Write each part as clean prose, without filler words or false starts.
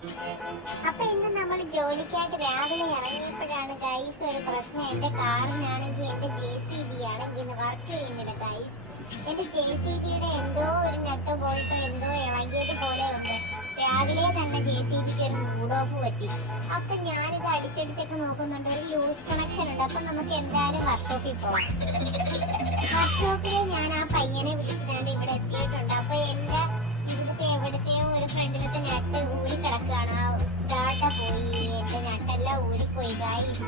അപ്പൊ ഇന്ന് നമ്മൾ ജോലിക്കായിട്ട് രാവിലെ ഇറങ്ങിയപ്പോഴാണ് ഗൈസ് ഒരു പ്രശ്നം. എന്റെ കാറിനാണെങ്കിൽ എന്റെ JCB ആണെങ്കിൽ ഇന്ന് വർക്ക് ചെയ്യുന്നില്ല ഗൈസ്. എന്റെ JCBയുടെ എന്തോ ഒരു നട്ടോ ബോൾട്ടോ എന്തോ ഇളകിയത് പോലെ ഉണ്ട്. രാവിലെ തന്നെ JCBക്ക് ഒരു മൂഡ് ഓഫ് പറ്റി. അപ്പൊ ഞാനിത് അടിച്ചടിച്ചൊക്കെ നോക്കുന്നുണ്ട്, ഒരു ലൂസ് കണക്ഷൻ ഉണ്ട്. അപ്പൊ നമുക്ക് എന്തായാലും വർക്ക്ഷോപ്പിൽ പോവാം. വർക്ക്ഷോപ്പിൽ ഞാൻ ആ പയ്യനെ വിളിച്ചിട്ടുണ്ട്, ഇവിടെ എത്തിയിട്ടുണ്ട്. അപ്പൊ എന്റെ എവിടത്തെയോ ഒരു ഫ്രണ്ടിലത്തെ നട്ട് ഊരി കിടക്കുകയാണ്. ഡാട്ട പോയി, എന്റെ നട്ടെല്ലാം ഊരിപ്പോയി ഗൈസ്.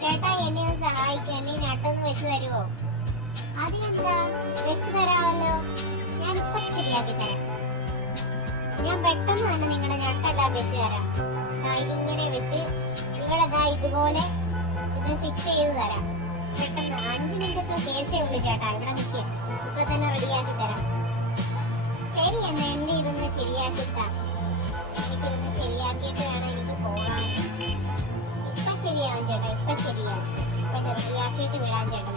ചേട്ടാ എന്നെ ഒന്ന് സഹായിക്കുക, എന്നെ ഈ നട്ടൊന്ന് വെച്ച് തരുമോ? അതിനെന്താ, വെച്ച് തരാമല്ലോ, ഞാനിപ്പം ശരിയാക്കി തരാം. ഞാൻ പെട്ടെന്ന് തന്നെ നിങ്ങളുടെ നട്ടെല്ലാം വെച്ച് തരാം. ഇതിങ്ങനെ വെച്ച് ഇവിടെ ഇതുപോലെ ഇത് ഫിക്സ് ചെയ്ത് തരാം. പെട്ടെന്ന് 5 മിനിറ്റത്തെ കേസേ ഉള്ളൂ ചേട്ടാ, ഇവിടെ നിൽക്കുക, ഇപ്പൊ തന്നെ റെഡിയാക്കി തരാം. ശരി എന്നാ എന്നെ ഇതൊന്ന് ശരിയാക്കിത്താ. എനിക്കിതൊന്ന് ശരിയാക്കിയിട്ട് വേണം എനിക്ക് പോകാൻ. ഇപ്പൊ ശരിയാവും ചേട്ടാ, ഇപ്പൊ ശരിയാവും. ഇപ്പൊ റെഡിയാക്കിയിട്ട് വിടാൻ ചേട്ടൻ.